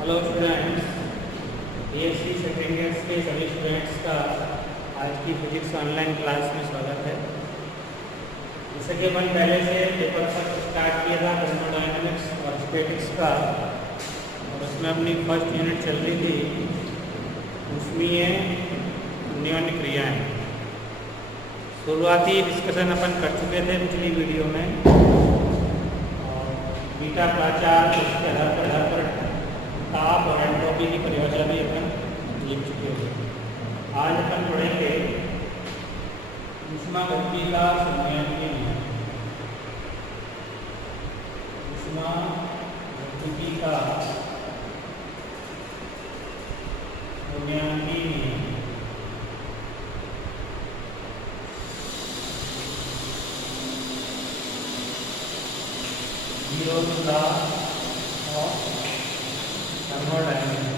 Hello students, BSc second year के सभी students का आज की फिजिक्स ऑनलाइन क्लास में स्वागत है। जैसे कि अपन पहले से पेपर तक स्टार्ट किया था थर्मोडायनेमिक्स और स्टैटिक्स का, और उसमें अपनी फर्स्ट यूनिट चल रही थी ऊष्मीय अन्योन्य क्रियाएं। शुरुआती डिस्कशन अपन कर चुके थे पिछली वीडियो में, और बीटा प्राचार उसके आधार पर ताप और एंट्रोपी की परिभाषा भी अपन लिख चुके हैं। आज अपन पढ़ेंगे ऊष्मागतिकी का संवहनीय नियम। ऊष्मागतिकी का संवहनीय नियम। जीरो और थर्मोडायनेमिक्स।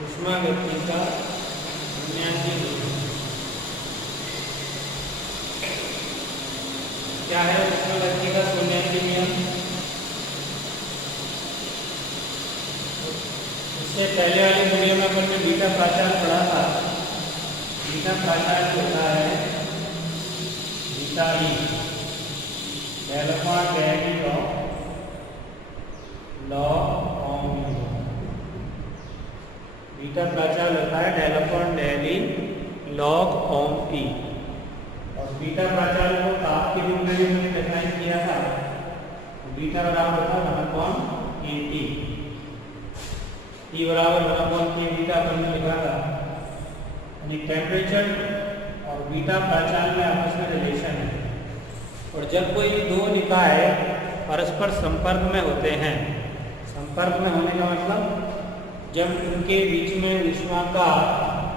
ऊष्मागतिकी का बुनियादी नियम क्या है? ऊष्मागतिकी का बुनियादी नियम, इससे पहले वाली वीडियो में अपन ने बीटा प्राचार पढ़ा था। बीटा प्राचार होता है beta E delta del of log of mu. Beta प्राचार होता है del upon del E log of E. और बीटा प्राचार को ताप के रूप में भी हमने डिफाइन किया था। बीटा बराबर था 1 अपॉन ए टी, टी बराबर 1 अपॉन के बीटा अपन ने लिखा था। यानी टेम्परेचर और बीटा प्राचार में आपस में रिलेशन है। और जब कोई दो निकाय परस्पर संपर्क में होते हैं, संपर्क में होने का मतलब जब उनके बीच में ऊष्मा का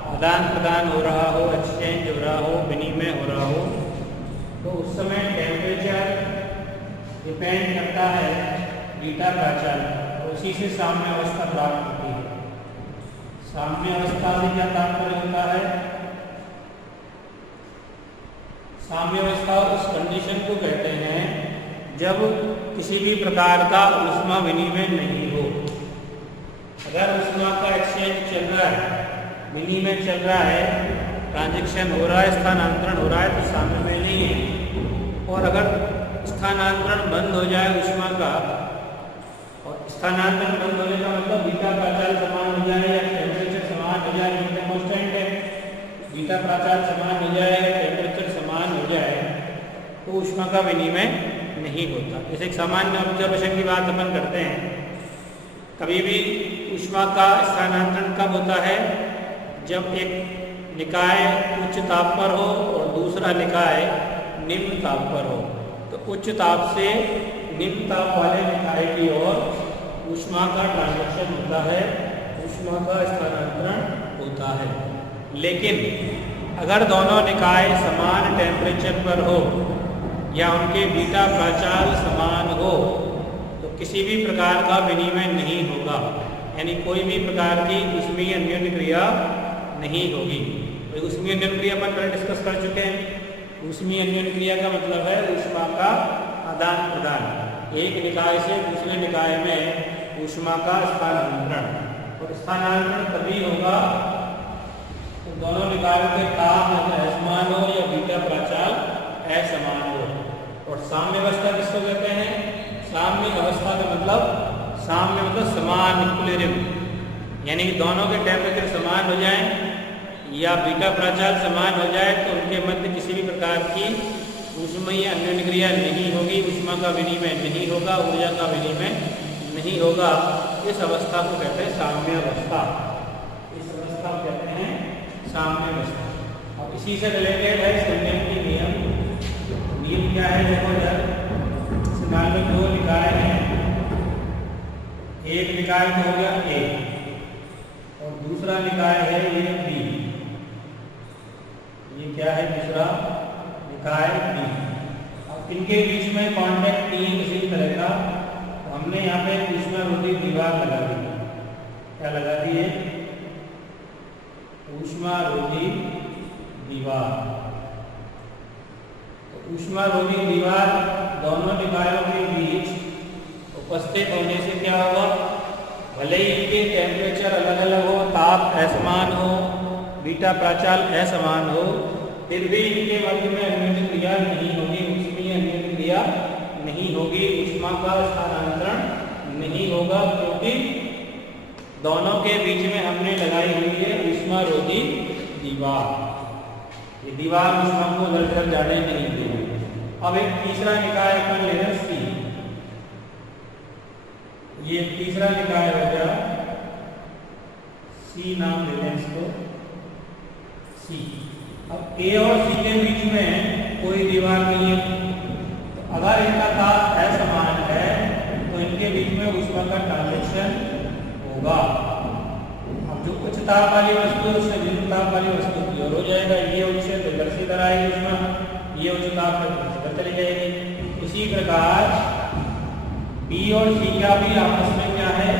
आदान प्रदान हो रहा हो, एक्सचेंज हो रहा हो, विनिमय हो रहा हो, तो उस समय टेम्परेचर डिपेंड करता है बीटा प्राचार, और उसी से साम्य अवस्था प्राप्त होती है। साम्य अवस्था से क्या तात्पर्य होता है? साम्य अवस्था उस कंडीशन को कहते हैं जब किसी भी प्रकार का ऊष्मा विनिमय नहीं हो। अगर ऊष्मा का एक्सचेंज चल रहा है, विनिमय चल रहा है, ट्रांजैक्शन हो रहा है, स्थानांतरण हो रहा है, तो साम्य में नहीं है। और अगर स्थानांतरण बंद हो जाए ऊष्मा का, और स्थानांतरण बंद होने का मतलब बीटा प्राचार समान हो जाए या टेम्परेचर समान हो जाए, बीटा कांस्टेंट है, बीटा प्राचार समान हो जाए या टेम्परेचर समान हो जाए, तो ऊष्मा का विनिमय नहीं होता। जैसे एक सामान्य ऑब्जर्वेशन की बात अपन करते हैं, कभी भी ऊष्मा का स्थानांतरण कब होता है? जब एक निकाय उच्च ताप पर हो और दूसरा निकाय निम्न ताप पर हो। तो उच्च ताप से निम्न ताप वाले निकाय की ओर ऊष्मा का ट्रांजैक्शन होता है, ऊष्मा का स्थानांतरण होता है। लेकिन अगर दोनों निकाय समान टेम्परेचर पर हो या उनके बीटा प्राचार समान हो, तो किसी भी प्रकार का विनिमय नहीं होगा। यानी कोई भी प्रकार की ऊष्मीय अन्योन्य क्रिया नहीं होगी। तो ऊष्मीय अन्योन्य क्रिया अपन पहले डिस्कस कर चुके हैं। ऊष्मीय अन्योन्य क्रिया का मतलब है ऊष्मा का आदान प्रदान, एक निकाय से दूसरे निकाय में ऊष्मा का स्थानांतरण। और स्थानांतरण तभी होगा तो दोनों निकायों के ताप असमान हो या बीटा प्राचार असमान हो। और साम्य अवस्था किसको कहते हैं? साम्य अवस्था का मतलब, साम्य मतलब समान, इक्विलिब्रियम, यानी कि दोनों के टेम्परेचर समान हो जाएं या बीटा प्राचार समान हो जाए, तो उनके मध्य किसी भी प्रकार की ऊष्मीय अन्योन्य क्रिया नहीं होगी, ऊष्मा का विनिमय नहीं होगा, ऊर्जा का विनिमय नहीं होगा। इस अवस्था को कहते हैं साम्य अवस्था। इस अवस्था को कहते हैं साम्य अवस्था। और इसी से रिलेटेड है संवहनीय नियम। नियम क्या है? देखो यार, मान लो दो निकाय हैं, एक निकाय हो गया ए और दूसरा निकाय है ये बी। ये क्या है? दूसरा निकाय बी। अब इनके बीच में कांटेक्ट नहीं किसी तरह का, तो हमने यहाँ पे ऊष्मारोधी दीवार लगा दी। क्या लगा दी है? ऊष्मारोधी दीवार। तो ऊष्मारोधी दीवार दोनों निकायों के बीच उपस्थित होने से क्या होगा, भले ही इनके टेम्परेचर अलग अलग हो, ताप असमान हो, बीटा प्राचाल असमान हो, फिर भी इनके मध्य में अन्योन्य क्रिया नहीं होगी, ऊष्मीय अन्योन्य क्रिया नहीं होगी, ऊष्मा का स्थानांतरण नहीं होगा, क्योंकि दोनों के बीच में हमने लगाई हुई है ऊष्मारोधी दीवार। ये दीवार ऊष्मा को उधर उधर जाने नहीं देगी। अब एक तीसरा निकाय अपन ले रहे हैं सी। ये तीसरा निकाय हो गया, सी नाम ले लें इसको, सी। अब ए और सी के बीच में कोई दीवार नहीं है, तो अगर इनका ताप असमान है तो इनके बीच में ऊष्मा का ट्रांजिशन होगा। अब जो उच्च ताप वाली वस्तु है उससे निम्न ताप वाली वस्तु की ओर हो जाएगा, ये उच्च से इधर से इधर आएगी ऊष्मा, ये उच्च ताप पर चली जाएगी। इसी प्रकार बी और सी का भी आपस में क्या है,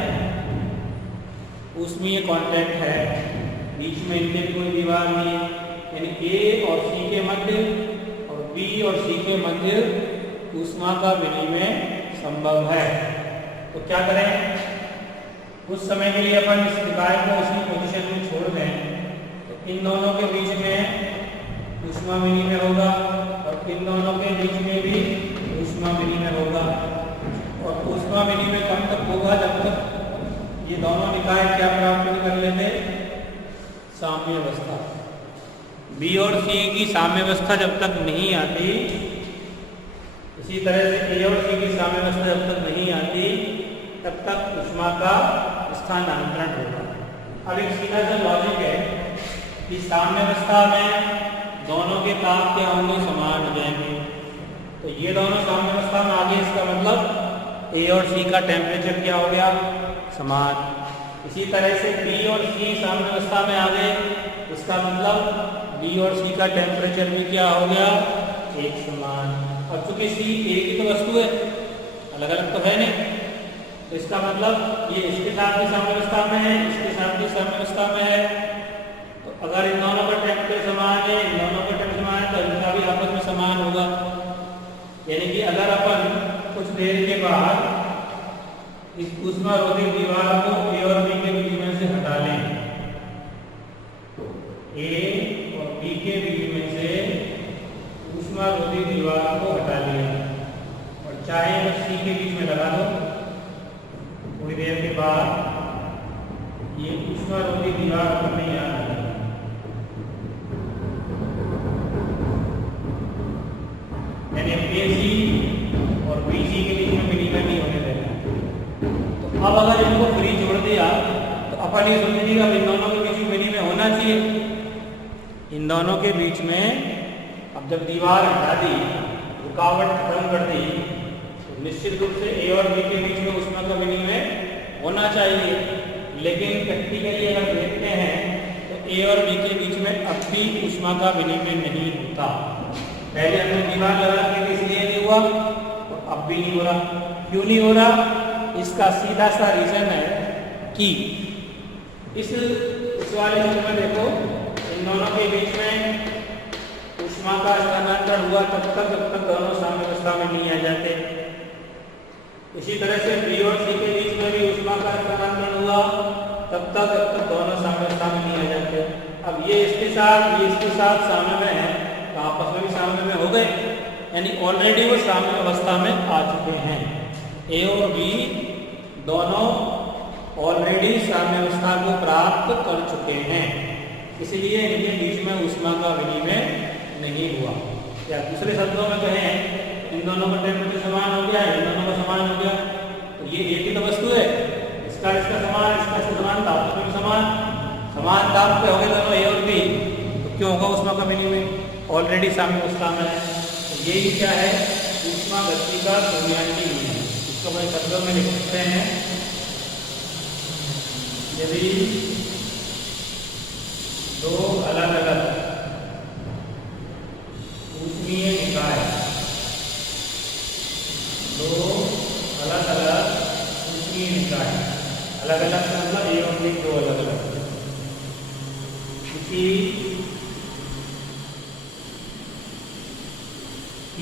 ऊष्मीय कांटेक्ट है, बीच में इनके कोई दीवार नहीं है, यानी ए और सी के मध्य और बी और सी के मध्य ऊष्मा का विनिमय संभव है। तो क्या करें, कुछ समय के लिए अपन इस निकाय को उसी पोजीशन में छोड़ दें, तो इन दोनों के बीच में ऊष्मा विनिमय होगा और इन दोनों के बीच में भी ऊष्मा विनिमय होगा। और ऊष्मा विनिमय कब तक होगा, जब तक ये दोनों निकाय क्या प्राप्त नहीं कर लेते, साम्यावस्था। बी और सी की साम्यावस्था जब तक नहीं आती, इसी तरह से ए और सी की साम्यावस्था जब तक नहीं आती, तब तक ऊष्मा का स्थानांतरण होगा। अब एक सीधा सा लॉजिक है कि साम्यावस्था में दोनों के ताप क्या होंगे, समान हो जाएंगे। तो ये दोनों साम्यावस्था में आ गए, इसका मतलब ए और सी का टेम्परेचर क्या हो गया, समान। इसी तरह से बी और सी साम्यावस्था में आ गए, इसका मतलब बी और सी का टेम्परेचर भी क्या हो गया, एक समान। अब चूंकि सी एक ही तो वस्तु है, अलग अलग तो है नहीं, तो इसका मतलब ये इसके साथ भी साम्यावस्था में है, इसके साथ भी साम्यावस्था में है। तो अगर इन दोनों का टेम्परेचर समान है, इन दोनों का टेम्परेचर समान है, तो इनका भी आपस में समान होगा। यानी कि अगर अपन कुछ देर के बाद इस ऊष्मारोधी दीवार को ए और बी के बीच में से हटा लें, ए और बी के बीच में से ऊष्मारोधी दीवार को हटा लिया और चाहे तो सी के बीच में लगा दो, थोड़ी देर के बाद ये ऊष्मारोधी दीवार पर नहीं आ रही, यानी AC और BC के बीच में विनिमय नहीं होने देना। तो अब अगर इनको फ्री जोड़ दिया तो अपन ये समझेंगे अब इन दोनों के बीच में विनिमय होना चाहिए। इन दोनों के बीच में अब जब दीवार हटा दी, रुकावट खत्म कर दी, तो निश्चित रूप से ए और बी के बीच में ऊष्मा का विनिमय होना चाहिए। लेकिन प्रैक्टिकली अगर देखते हैं तो ए और बी के बीच में अब भी ऊष्मा का विनिमय नहीं होता। पहले हमने दीवार लगा के इसलिए नहीं हुआ, तो अब भी नहीं हो रहा। क्यों नहीं हो रहा, इसका सीधा सा रीजन है कि इस वाले चित्र में देखो, इन दोनों के बीच में ऊष्मा का स्थानांतरण हुआ तब तक जब तक दोनों साम्यावस्था में नहीं आ जाते। इसी तरह से बी और सी के बीच में भी ऊष्मा का स्थानांतरण हुआ तब तक जब तक दोनों साम्यावस्था में नहीं आ जाते। अब ये इसके साथ साम्य में है, तो आपस में भी साम्य में हो गए, यानी ऑलरेडी वो साम्यावस्था में आ चुके हैं। ए और बी दोनों ऑलरेडी साम्यावस्था को प्राप्त कर चुके हैं, इसलिए इनके बीच में ऊष्मा का विनिमय नहीं हुआ। या दूसरे शब्दों में कहें, इन दोनों का टेम्परेचर समान हो गया, इन दोनों का समान हो गया, तो ये एक ही तो वस्तु है, इसका समान, इसका समान, ताप में समान ताप पे हो गए दोनों ए और बी, तो क्यों होगा ऊष्मा का विनिमय, ऑलरेडी साम्यावस्था में है। तो यही क्या है, ऊष्मा गति का शून्याङ्की नियम। इसको मैं शब्दों में लिख सकते हैं, यदि दो अलग अलग ऊष्मीय निकाय, दो अलग अलग ऊष्मीय निकाय, अलग अलग का मतलब ए और बी दो अलग अलग, किसी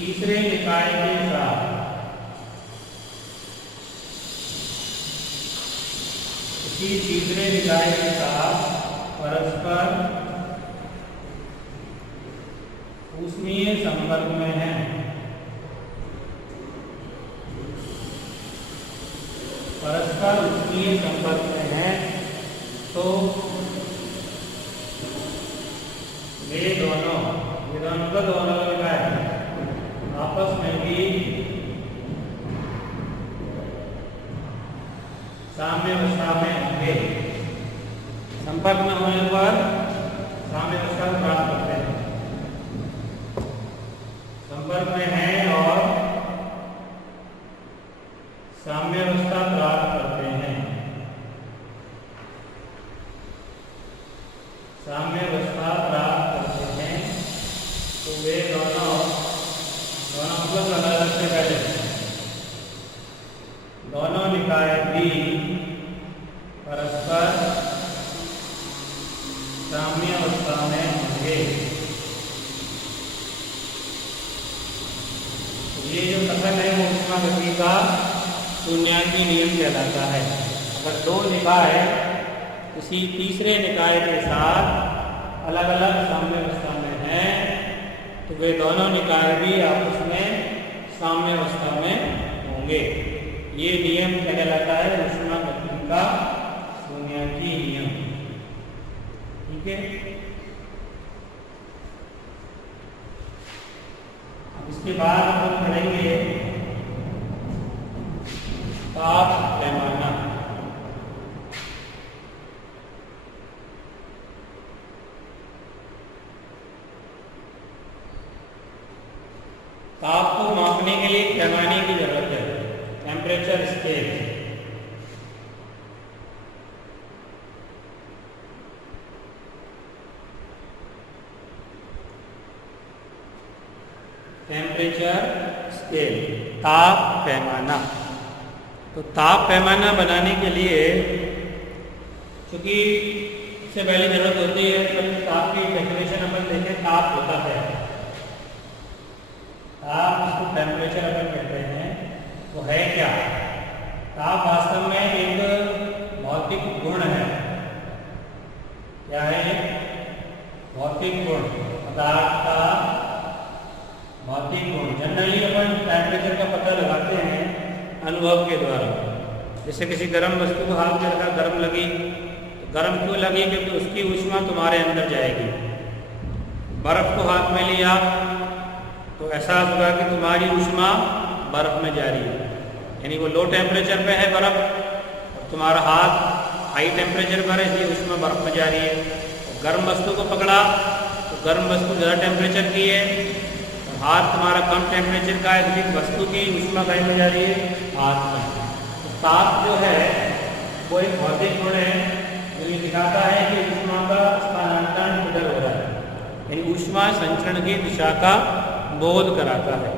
तीसरे निकाय के साथ किसी तीसरे निकाय के साथ परस्पर ऊष्मीय संपर्क में है। परस्पर ऊष्मीय संपर्क में है तो वे दोनों का दोनों निकाय आपस में भी साम्यावस्था में होंगे। संपर्क में होने पर साम्यावस्था प्राप्त करते हैं। संपर्क में है और साम्यावस्था प्राप्त करते हैं। साम्यावस्था प्राप्त करते हैं तो वे दोनों मतलब अलग से पहले दोनों निकाय भी परस्पर साम्यावस्था में होंगे। ये जो कथन है वो ऊष्मागति का शून्यान्वी नियम कहलाता है। अगर दो निकाय किसी तीसरे निकाय के साथ अलग अलग साम्यावस्था में है तो वे दोनों निकाय भी आपस में साम्यावस्था में होंगे। ये नियम क्या कहलाता है? ऊष्मागति का शून्यान्वी नियम। ठीक है। अब इसके बाद हम पढ़ेंगे ताप पैमाना। ताप को मापने के लिए पैमाने की जरूरत है, टेम्परेचर स्केल। टेम्परेचर स्केल, ताप पैमाना। तो ताप पैमाना बनाने के लिए क्योंकि इससे पहले जरूरत होती है ताप की डेफिनेशन अपन देखें। ताप होता है, ताप इसको टेम्परेचर अपन कहते हैं, वो है क्या? ताप वास्तव में एक भौतिक गुण है। क्या है? भौतिक गुण, पदार्थ का भौतिक गुण। जनरली अपन टेम्परेचर का पता लगाते हैं अनुभव के द्वारा। जैसे किसी गर्म वस्तु को हाथ में रखा, गर्म लगी, तो गर्म क्यों लगी? क्योंकि उसकी ऊष्मा तुम्हारे अंदर जाएगी। बर्फ को हाथ में लिया तो एहसास होगा कि तुम्हारी ऊष्मा बर्फ में जा रही है, यानी वो लो टेम्परेचर पे है बर्फ, और तुम्हारा हाथ हाई टेम्परेचर पर है, इसलिए ऊष्मा बर्फ में जा रही है। और गर्म वस्तु को पकड़ा तो गर्म वस्तु ज़्यादा टेम्परेचर की है, और हाथ तुम्हारा कम टेम्परेचर का है, इसलिए वस्तु की ऊष्मा कहीं में जा रही है? हाथ में। तो ताप जो है वो एक भौतिक गुण है जो ये दिखाता है कि ऊष्मा का स्थानांतरण किधर हो रहा है, यानी ऊष्मा संचरण की दिशा का बोध कराता है।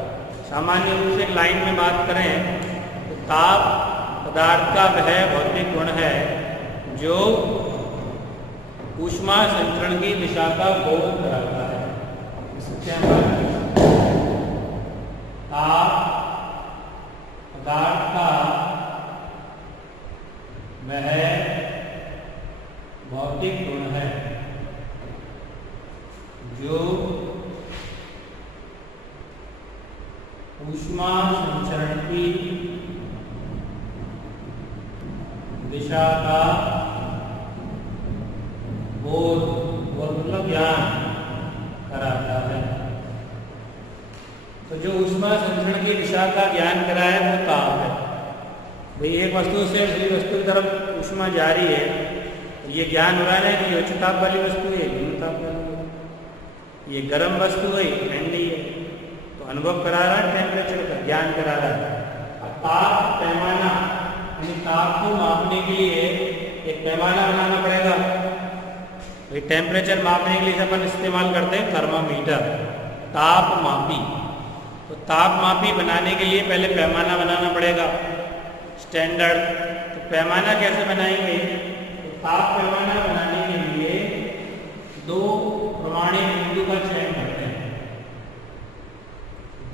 सामान्य रूप से लाइन में बात करें तो ताप पदार्थ का वह भौतिक गुण है जो ऊष्मा संचरण की दिशा का बोध कराता है। ताप पदार्थ का वह भौतिक गुण है जो ऊष्मा संचरण की दिशा का बोध मतलब ज्ञान कराता है। तो जो ऊष्मा संचरण की दिशा का ज्ञान कराए वो ताप है। भाई एक वस्तु से दूसरी वस्तु की तरफ ऊष्मा जा रही है, तो ये ज्ञान हो रहा है कि ये उच्च ताप वाली वस्तु है, निम्न ताप वाली है, ये गर्म वस्तु है, ठंडी है। तो अनुभव करा रहा है टेम्परेचर का, ज्ञान करा रहा है। अब ताप पैमाना, यानी ताप को मापने के लिए एक पैमाना बनाना पड़ेगा। भाई टेम्परेचर मापने के लिए अपन इस्तेमाल करते हैं थर्मामीटर, ताप मापी। तो ताप मापी बनाने के लिए पहले पैमाना बनाना पड़ेगा, स्टैंडर्ड। तो पैमाना कैसे बनाएंगे? तो ताप पैमाना बनाने के लिए दो प्रमाणित बिंदु का चयन करते हैं।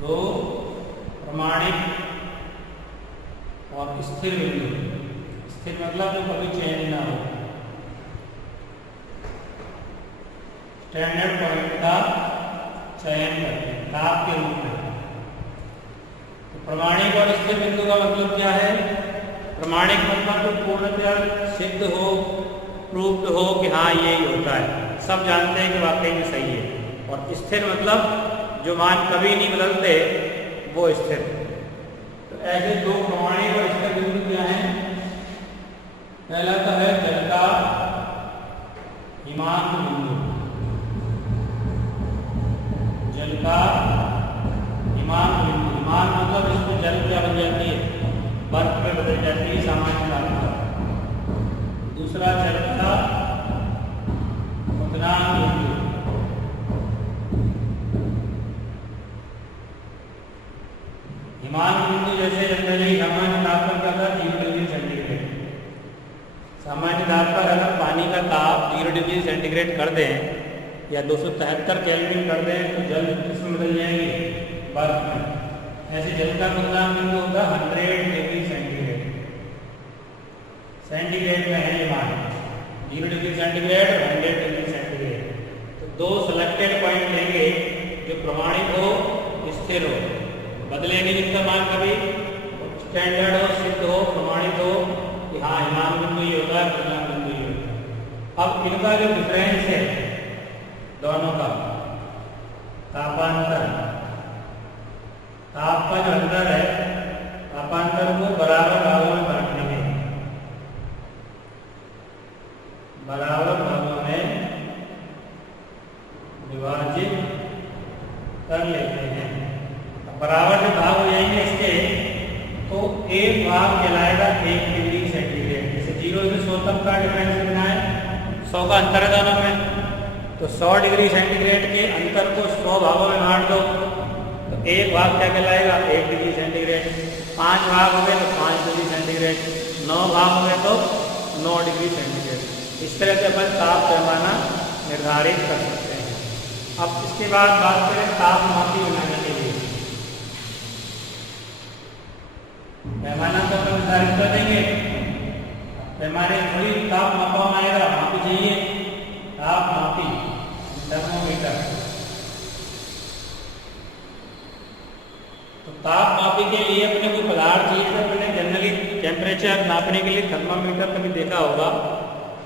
दो प्रमाणिक और स्थिर बिंदु। स्थिर मतलब जो कभी चेंज ना हो, स्टैंडर्ड पॉइंट का चयन करते हैं ताप के रूप में। तो प्रमाणिक और स्थिर बिंदु का मतलब क्या है? प्रमाणिक मतलब तो पूर्णतः सिद्ध हो, प्रूव्ड हो कि हाँ ये ही होता है, सब जानते हैं कि वाकई में सही है। और स्थिर मतलब जो मान कभी नहीं बदलते, वो स्थिर। तो ऐसे दो प्रमाणिक और स्थिर बिंदु क्या हैं? पहला तो है जल का हिमांक बिंदु। जल का हिमांक बिंदु, हिमांक मतलब इसमें जल क्या बन जाती है? बर्फ में बदल जाती है सामान्य तापमान। दूसरा जल का उद्गीरन बिंदु। हिमांक बिंदु जैसे जनरली सामान्य तापमान का था 0 डिग्री सेंटीग्रेड। सामान्य ताप पर अगर पानी का ताप 0 डिग्री सेंटीग्रेड कर दें या 273 केल्विन कर दें तो जल किसमें बदल जाएंगे? बर्फ में। ऐसे जल का उद्गीरन बिंदु होगा 100 डिग्री सेंटीग्रेड। सेंटीग्रेड में है ये मान, 0 डिग्री सेंटीग्रेड और 100 डिग्री सेंटीग्रेड। तो दो सिलेक्टेड पॉइंट लेंगे जो प्रमाणित हो, स्थिर हो, बदले नहीं जिसका मान कभी, स्टैंडर्ड हो, सिद्ध हो, प्रमाणित हो कि हाँ हिमांक बिंदु ये होता है, उद्गीरन बिंदु ये होता है। अब इनका जो डिफरेंस है दोनों का तापांतर, ताप का जो अंतर है, तापांतर को बराबर भागों में बांटेंगे, बराबर भागों में विभाजित कर लेते हैं। बराबर जो भाग हो जाएंगे इसके, तो एक भाग कहलाएगा 1 डिग्री सेंटीग्रेड। जैसे 0 से 100 तक का डिफरेंस कितना है? 100 का अंतर है दोनों में, तो 100 डिग्री सेंटीग्रेड के अंतर को 100 भागों में बांट दो, तो एक भाग क्या कहलाएगा? 1 डिग्री सेंटीग्रेड। 5 भाग हो गए तो 5 डिग्री सेंटीग्रेड, 9 भाग हो गए तो 9 डिग्री सेंटीग्रेड। इस तरह से अपन ताप पैमाना निर्धारित कर सकते हैं। अब इसके बाद बात करें तापमापी बनाने के लिए। पैमाना तो अपन निर्धारित कर देंगे, पैमाने थोड़ी ताप मापा आएगा, मापी चाहिए, ताप मापी थर्मोमीटर। तो ताप मापी के लिए अपने कोई पदार्थ चाहिए, तो अपने जनरली टेम्परेचर नापने के लिए थर्मामीटर कभी देखा होगा,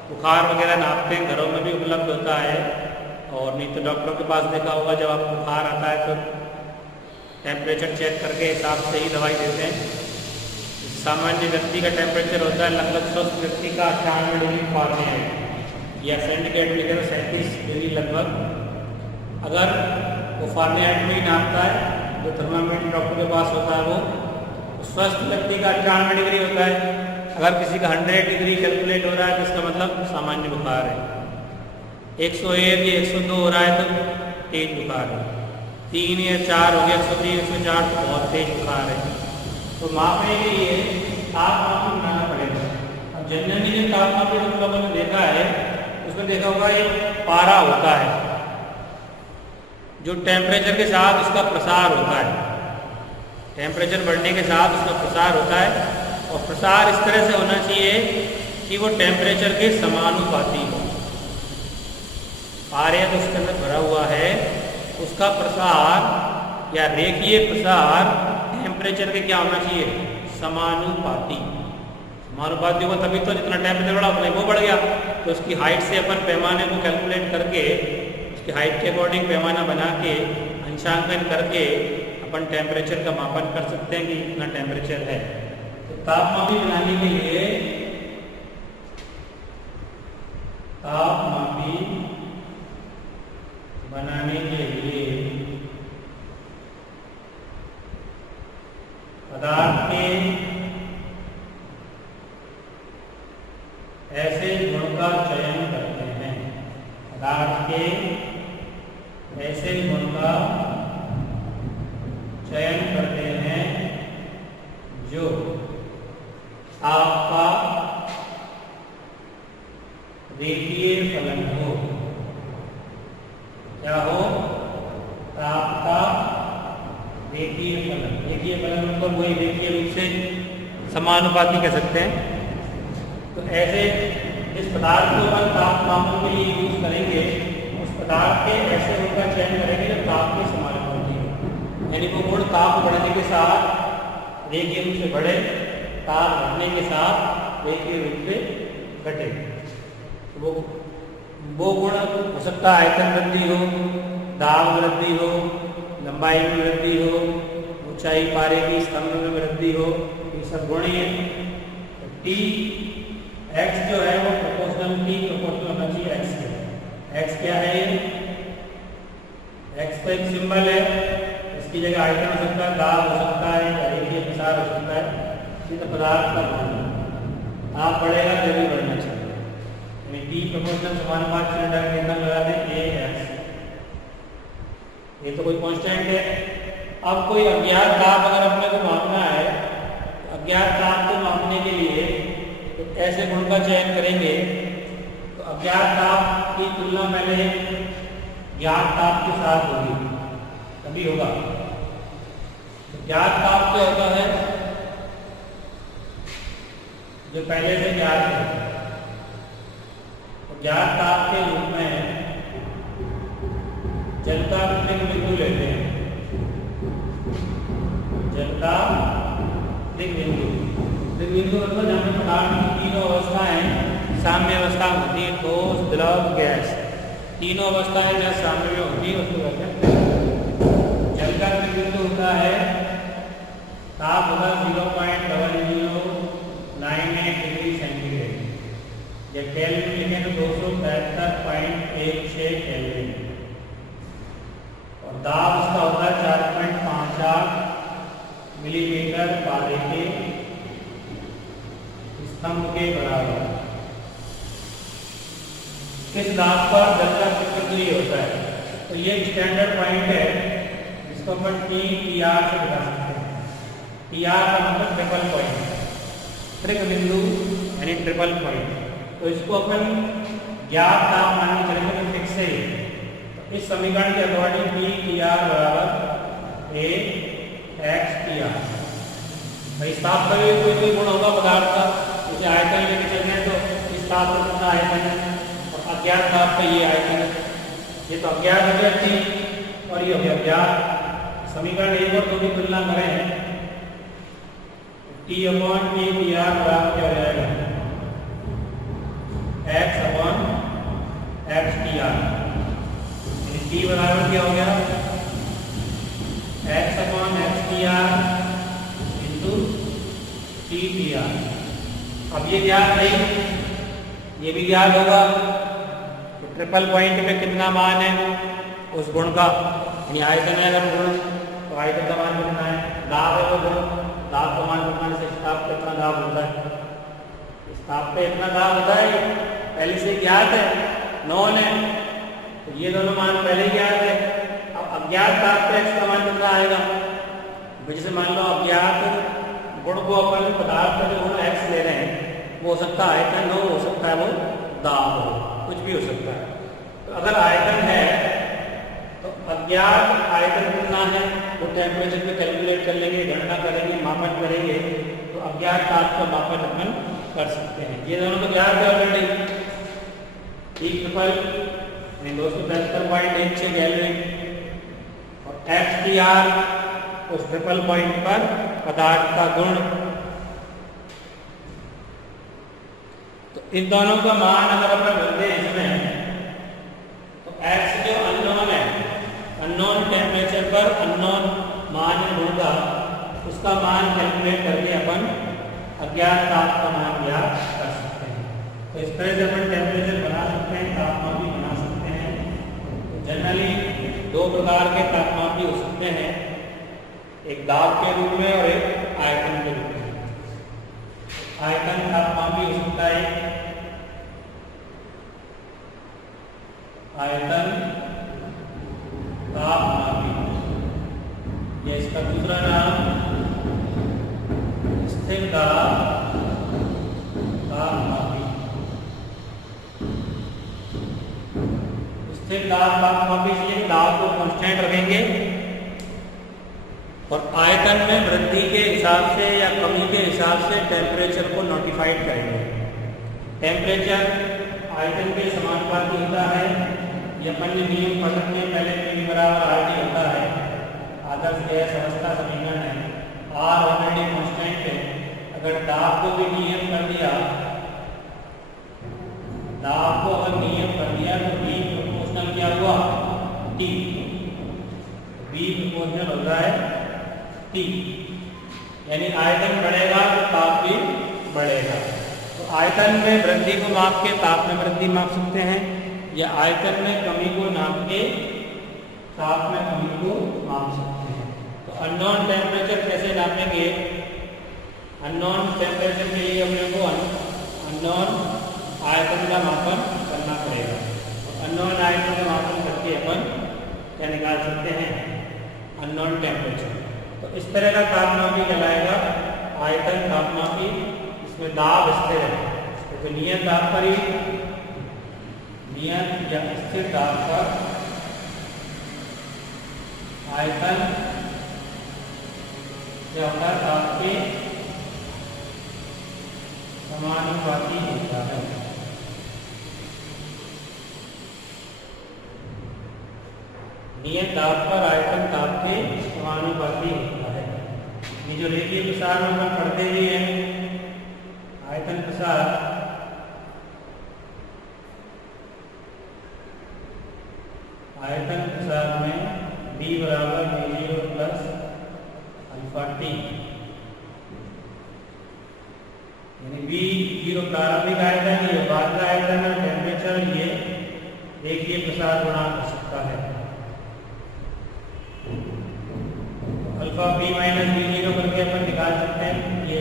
बुखार वगैरह नापते हैं, घरों में भी उपलब्ध होता है। और नहीं तो डॉक्टरों के पास देखा होगा, जब आपको बुखार आता है तो टेम्परेचर चेक करके हिसाब से ही दवाई देते हैं। सामान्य व्यक्ति का टेम्परेचर होता है लगभग स्वस्थ व्यक्ति का 98 डिग्री फ़ारेनहाइट या सेंटीग्रेड में 37 डिग्री लगभग। अगर वो फ़ारेनहाइट में ही नापता है, जो थर्मामीटर डॉक्टर के पास होता है, वो स्वस्थ व्यक्ति का 98 डिग्री होता है। अगर किसी का 100 डिग्री कैलकुलेट हो रहा है तो इसका मतलब सामान्य बुखार है। 101 या 102 हो रहा है तो तेज बुखार है। 3 या 4 हो गया, 103, 104 तो बहुत तेज बुखार है। तो मापने के लिए तापमापी बनाना पड़ेगा। अब जनरली जो तापमापी हम लोगों ने देखा है, उसमें देखा होगा एक पारा होता है जो टेम्परेचर के साथ उसका प्रसार होता है। टेम्परेचर बढ़ने के साथ उसका प्रसार होता है, और प्रसार इस तरह से होना चाहिए कि वो टेम्परेचर के समानुपाती हो। पारे तो उसके अंदर भरा हुआ है, उसका प्रसार या रेखीय प्रसार टेम्परेचर के क्या होना चाहिए? समानुपाती। समानुपाती हो तभी तो जितना टेम्परेचर बढ़ा उतना वो बढ़ गया। तो उसकी हाइट से अपन पैमाने को कैलकुलेट करके, उसकी हाइट के अकॉर्डिंग पैमाना बना के, अंशांकन करके अपन टेम्परेचर का मापन कर सकते हैं कि इतना टेम्परेचर है। तो तापमापी बनाने के लिए पदार्थ के ऐसे गुण का चयन करते हैं। पदार्थ के ऐसे गुण का चयन करते हैं जो आपका रेखीय फलन हो। क्या हो? आपका रेखीय समानुपाती कह सकते हैं। तो ऐसे इस पदार्थ को अपन तापमान के लिए यूज करेंगे, उस पदार्थ के ऐसे गुण का चयन करेंगे जो ताप के समानुपाती हो, यानी वो गुण ताप बढ़ने के साथ रेखीय रूप से बढ़े, ताप घटने के साथ रेखीय रूप से घटे। वो गुण हो सकता है आयतन वृद्धि हो, दाब वृद्धि हो, लंबाई में वृद्धि हो, ऊंचाई पारे की स्तंभ में वृद्धि हो, ये सब गुण ही है। तो टी एक्स जो है वो प्रोपोर्शनल टी प्रोपोर्शनल होना चाहिए एक्स के। एक्स क्या है? एक्स का एक सिंबल है, इसकी जगह आयतन हो सकता है, दाब हो सकता है, रेखीय प्रसार हो सकता है, तो पदार्थ का मान आप बढ़ेगा तो भी बढ़ना चाहिए। टी प्रोपोर्शनल समानुपात सिलेंडर के अंदर लगा दें ए एक्स, ये तो कोई कांस्टेंट है। अब कोई अज्ञात ताप अगर अपने को मापना है, तो अज्ञात ताप को मापने के लिए तो ऐसे गुण का चयन करेंगे। तो अज्ञात ताप की तुलना पहले ज्ञात ताप के साथ होगी, तभी होगा। तो ज्ञात ताप क्या होता है? जो पहले से ज्ञात है। तो ज्ञात ताप के रूप में जल का बिंदु लेते हैं, जल का बिंदु मतलब जहाँ पे पदार्थ की तीनों अवस्थाएं साम्य अवस्था होती है, ठोस, द्रव, गैस, तीनों अवस्थाएं जब साम्य में होती है उसको कहते हैं। जल का बिंदु होता है, ताप होगा 0.0098 डिग्री सेंटीग्रेड, या केल्विन लिखें तो 273.16 केल्विन, और दाब उसका होता है 4.58 मिलीमीटर पारे के स्तंभ के बराबर। इस दाब पर जल का बिंदु होता है। तो ये स्टैंडर्ड पॉइंट है जिसको अपन TR से बता सकते हैं। TR का मतलब ट्रिपल पॉइंट, त्रिक बिंदु यानी ट्रिपल पॉइंट। तो इसको अपन ज्ञात ताप मान के चलेंगे तो फिक्स है। इस समीकरण के अकॉर्डिंग TR बराबर A x TR। इस ताप का भी कोई गुण होगा पदार्थ का, जैसे आयतन लेके चल रहे हैं तो इस ताप का कितना आयतन है, और अज्ञात ताप का ये आयतन है। ये तो अज्ञात अभ्यर्थी और ये अज्ञात। समीकरण 1 और 2 की तुलना करें, T/A TR बराबर क्या हो जाएगा? x/x TR। T बराबर क्या हो गया? x/x TR into TR। अब ये ज्ञात नहीं, ये भी ज्ञात होगा। तो ट्रिपल पॉइंट पे कितना मान है उस गुण का, यानी आयतन है अगर गुण तो आयतन का मान कितना है, दाब है वो गुण, दाब का मान कितना से ताप पे इतना दाब होता है, इस ताप पे इतना दाब होता है, पहले से ज्ञात है, नॉन है। तो ये दोनों मान पहले ज्ञात है। अब अज्ञात ताप पे x का मान कितना आएगा? जैसे मान लो अज्ञात गुण को अपन पदार्थ का जो गुण x ले रहे हैं, वो हो सकता है आयतन हो सकता है वो दाब हो, कुछ भी हो सकता है। तो अगर आयतन है तो अज्ञात आयतन कितना है वो टेम्परेचर पे कैलकुलेट कर लेंगे, गणना करेंगे, मापन करेंगे, तो अज्ञात ताप का मापन अपन कर सकते हैं। ये दोनों तो ज्ञात है ऑलरेडी, T/273.16 केल्विन, और x TR उस ट्रिपल पॉइंट पर पदार्थ का गुण। तो इन दोनों का मान अगर अपन भरते हैं इसमें, तो x जो अननोन है, अननोन टेम्परेचर पर अननोन मान गुण का, उसका मान कैलकुलेट करके अपन अज्ञात ताप का मान ज्ञात कर सकते हैं। तो इस तरह से अपन टेम्परेचर बना सकते हैं, तापमान भी बना सकते हैं। तो जनरली 2 प्रकार के तापमान भी हो सकते हैं, एक दाब के रूप में और एक आयतन के रूप में। आयतन तापमान भी हो सकता है, आयतन तापमापी, ये इसका दूसरा नाम स्थिर दाब तापमापी। स्थिर दाब तापमापी इसलिए दाब को कांस्टेंट रखेंगे और आयतन में वृद्धि के हिसाब से या कमी के हिसाब से टेम्परेचर को नोटिफाइड करेंगे। टेम्परेचर आयतन के समानुपाती होता है। ये अपन ने नियम पढ़ रखे हैं पहले, P बराबर RT होता है। आदर्श गैस अवस्था समीकरण है। R ऑलरेडी कांस्टेंट है। अगर दाब को भी नियम कर दिया, दाब को अगर नियम कर दिया तो B प्रोपोर्शनल क्या हुआ? T। B प्रोपोर्शनल हो रहा है T, यानी आयतन बढ़ेगा तो ताप भी बढ़ेगा। तो आयतन में वृद्धि को माप के ताप में वृद्धि माप सकते हैं, या आयतन में कमी को नाप के ताप में कमी को माप सकते हैं। तो अननोन टेम्परेचर कैसे नापेंगे? अननोन टेम्परेचर के लिए अपने को अननोन आयतन का मापन करना पड़ेगा। अननोन आयतन का मापन करके अपन क्या निकाल सकते हैं? Unknown temperature. तो इस तरह का तापमापी कहलाएगा आयतन तापमापी। इसमें दाब स्थिर है, तो नियत दाब पर ही, नियत या स्थिर दाब पर आयतन क्या होता है? ताप के समानुपाती होता है। नियत दाब पर आयतन ताप के समानुपाती होता है। ये जो रेखीय प्रसार में हम पढ़ते भी हैं, आयतन प्रसार, आयतन प्रसार में B बराबर V0 प्लस अल्फा T, यानी V0 प्रारंभिक आयतन, ये बाद का आयतन है, टेम्परेचर ये रेखीय प्रसार गुणांक हो सकता है। अल्फा B माइनस V0 करके अपन निकाल सकते हैं। ये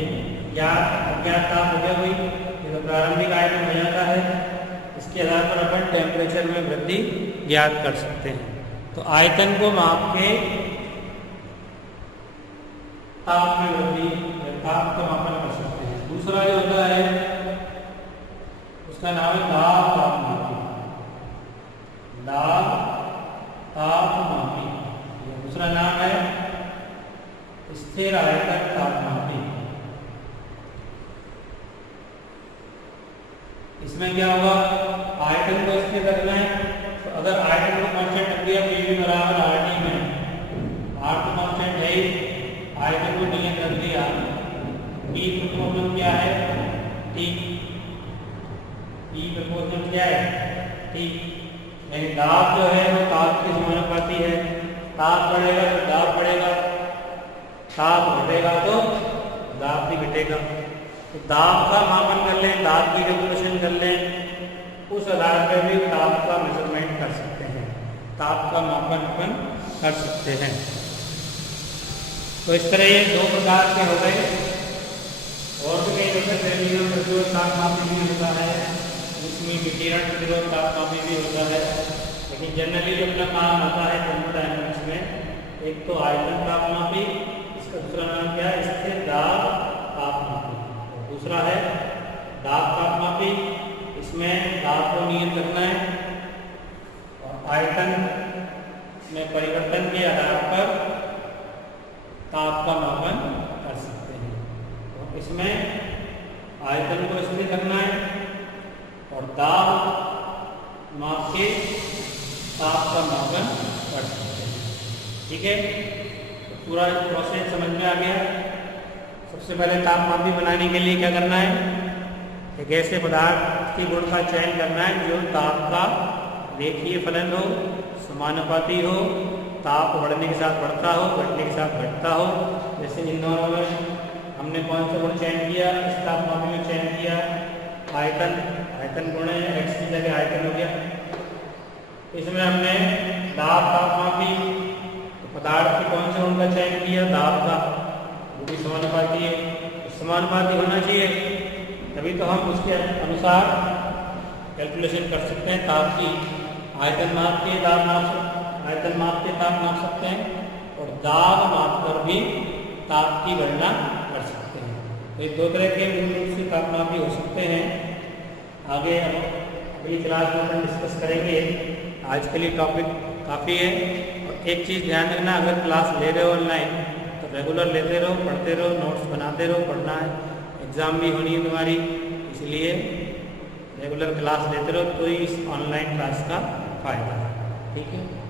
ज्ञात अज्ञात ताप हो गया कोई, ये तो प्रारंभिक आयतन हो जाता है। इसके आधार पर अपन टेम्परेचर में वृद्धि ज्ञात कर सकते हैं। तो आयतन को माप के ताप में वृद्धि, ताप का मापन कर सकते हैं। दूसरा जो होता है उसका नाम है दाब तापमापी। दाब तापमापी, दूसरा नाम है स्थिर आयतन तापमापी। इसमें क्या होगा? आयतन को स्थिर रखना है। तो अगर आयतन को कांस्टेंट रख दिया P बराबर RT में, R तो कांस्टेंट है ही, आयतन को नियत रख दिया, P प्रोपोर्शनल क्या है? T। P प्रोपोर्शनल क्या है? T। यानी दाब जो है वो ताप के समानुपाती है। ताप बढ़ेगा तो दाब बढ़ेगा, ताप घटेगा तो दाब भी घटेगा। तो दाब का मापन कर लें, दाब की कैलकुलेशन कर लें, उस आधार पर भी ताप का मेजरमेंट कर सकते हैं, ताप का मापन अपन कर सकते हैं। तो इस तरह ये दो प्रकार के हो गए। और भी कई होते हैं, प्रतिरोध तापमापी भी होता है, उसमें विकिरण प्रतिरोध तापमापी भी होता है। लेकिन जनरली जो अपना काम होता है थर्मोडायनामिक्स में, एक तो आयतन तापमापी, इसका दूसरा नाम क्या है? स्थिर दाब तापमापी। दूसरा है दाब तापमापी, इसमें दाब को नियत रखना है और आयतन में परिवर्तन के आधार पर ताप का मापन कर सकते हैं। तो इसमें आयतन को स्थिर रखना है और दाब माप के ताप का मापन कर सकते हैं। ठीक है, तो पूरा प्रोसेस समझ में आ गया। सबसे पहले तापमापी बनाने के लिए क्या करना है? एक ऐसे पदार्थ के गुण का चयन करना है जो ताप का रेखीय फलन हो, समानुपाती हो, ताप बढ़ने के साथ बढ़ता हो, घटने के साथ घटता हो। जैसे इन दोनों में हमने कौन सा गुण चयन किया? इस तापमापी में चयन किया आयतन, आयतन गुण है, x की जगह आयतन हो गया। इसमें हमने दाब तापमापी, तो पदार्थ के कौन से गुण का चयन किया? दाब का, वो भी समानुपाती है। समानुपाती होना चाहिए, तभी तो हम उसके अनुसार कैलकुलेशन कर सकते हैं ताप की। आयतन माप के दाब माप, आयतन माप के ताप माप सकते हैं और दाब माप कर भी ताप की गणना कर सकते हैं। तो ये दो तरह के मूल रूप से तापमापी हो सकते हैं। आगे हम अगली क्लास में अपन डिस्कस करेंगे। आज के लिए टॉपिक काफ़ी है। और एक चीज़ ध्यान रखना, अगर क्लास ले रहे हो ऑनलाइन रेगुलर लेते रहो, पढ़ते रहो, नोट्स बनाते रहो, पढ़ना है, एग्ज़ाम भी होनी है तुम्हारी, इसलिए रेगुलर क्लास लेते रहो, तो ही इस ऑनलाइन क्लास का फ़ायदा है। ठीक है।